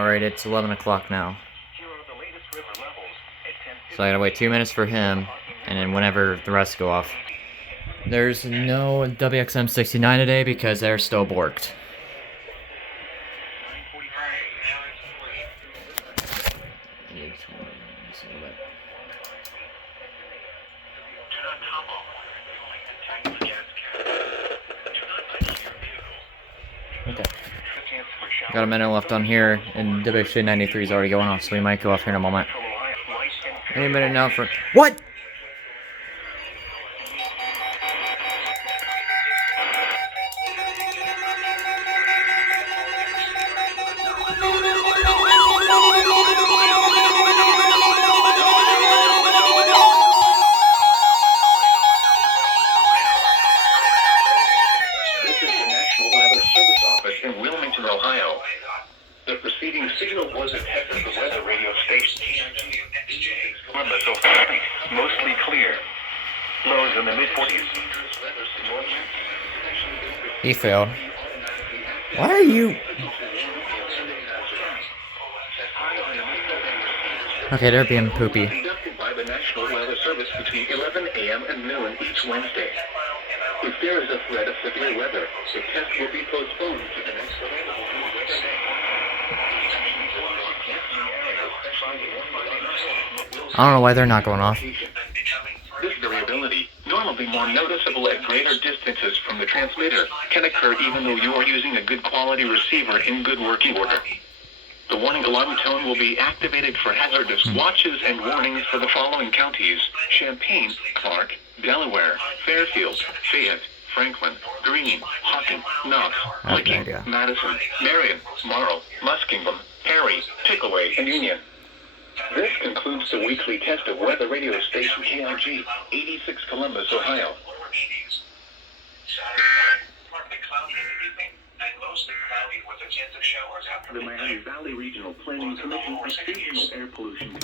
Alright, it's 11 o'clock now. So I gotta wait 2 minutes for him, and then whenever the rest go off. There's no WXM69 today because they're still borked. Okay. Got a minute left on here, and WXM93 is already going off, so we might go off here in a moment. Any minute now for... What?! The preceding signal was detected at the weather radio station. Mostly clear. Lows in the mid-40s. He failed. Why are you... Okay, they're being poopy. Conducted by the National Weather Service between 11 a.m. and noon each Wednesday. If there is a threat of severe weather, the test will be postponed to the next available Wednesday. I don't know why they're not going off. This variability, normally more noticeable at greater distances from the transmitter, can occur even though you are using a good quality receiver in good working order. The warning alarm tone will be activated for hazardous watches and warnings for the following counties: Champaign, Clark, Delaware, Fairfield, Fayette, Franklin, Greene, Hocking, Knox, Licking, Madison, Marion, Morrow, Muskingum, Perry, Pickaway, and Union. This concludes the weekly test of weather radio station KIG, 86 Columbus, Ohio. The Miami Valley Regional Planning Commission for seasonal air pollution. PM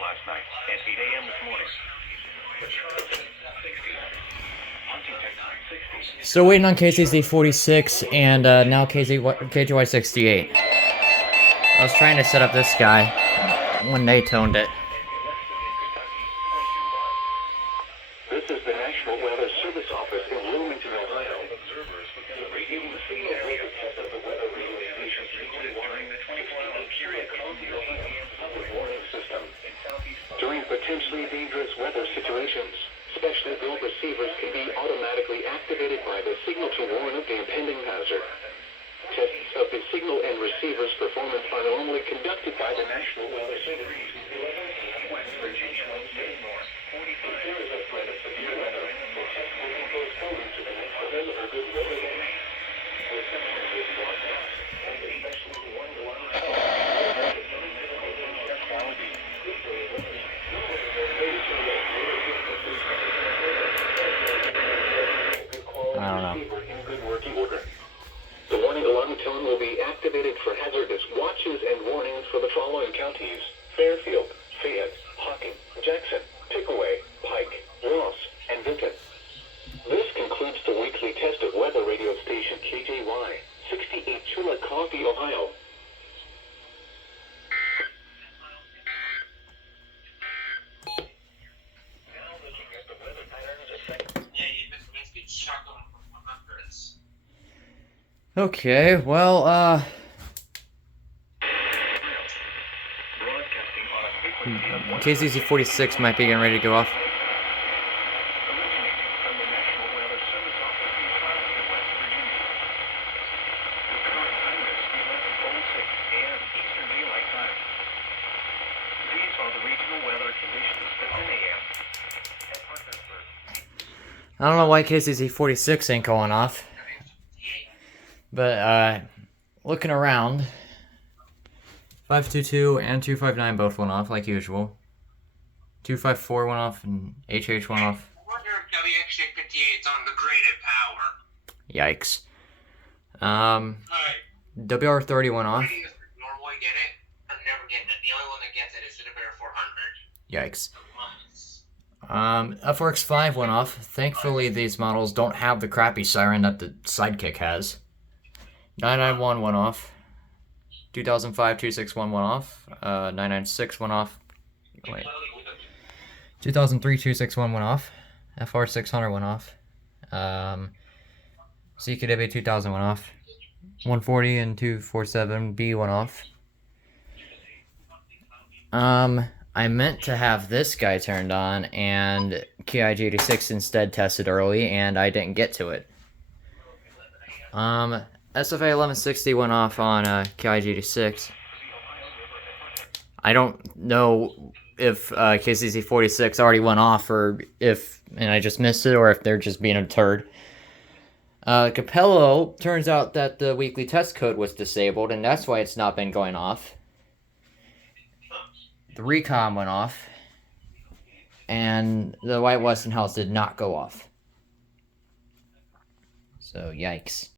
last night at 8 a.m. this morning. So waiting on KCZ46 and now KGY68. I was trying to set up this guy when they toned it. This is the National Weather Service Office in Wilmington, Ohio. During potentially dangerous weather situations, specially built receivers can be automatically activated by the signal to warn of the impending hazard. Tests of the signal and receiver's performance are normally conducted by the National Weather Service. West Virginia, north, 44 areas of threat of severe weather. The test will be postponed to the next available good weather day. The session is broadcast, and especially the warning alarm. I don't know. In good working order. The warning alarm tone will be activated for hazardous watches and warnings for the following counties: Fairfield, Fayette, Hocking, Jackson, Pickaway, Pike, Ross, and Vinton. This concludes the weekly test of weather radio station KJY, 68 Chillicothe, Ohio. Okay, well, KZZ46 might be getting ready to go off. I don't know why KZZ46 ain't going off. But, looking around, 522 and 259 both went off, like usual. 254 went off, and HH went off. I wonder if WXJ58 is on the graded power. Yikes. Alright. WR-30 went off. Normally get it. I'm never getting it. The only one that gets it is Cinebear 400. Yikes. FRX5 went off. Thankfully, these models don't have the crappy siren that the Sidekick has. 991 went off. 2005 261 went off. 996 went off. Wait. 2003 261 went off. FR600 went off. CKW 2000 went off. 140 and 247B went off. I meant to have this guy turned on, and KIG86 instead tested early, and I didn't get to it. SFA1160 went off on KIG86. I don't know if KCC46 already went off, or if, and I just missed it, or if they're just being a turd. Capello, turns out that the weekly test code was disabled, and that's why it's not been going off. The Reecom went off, and the White-Westinghouse did not go off. So, yikes.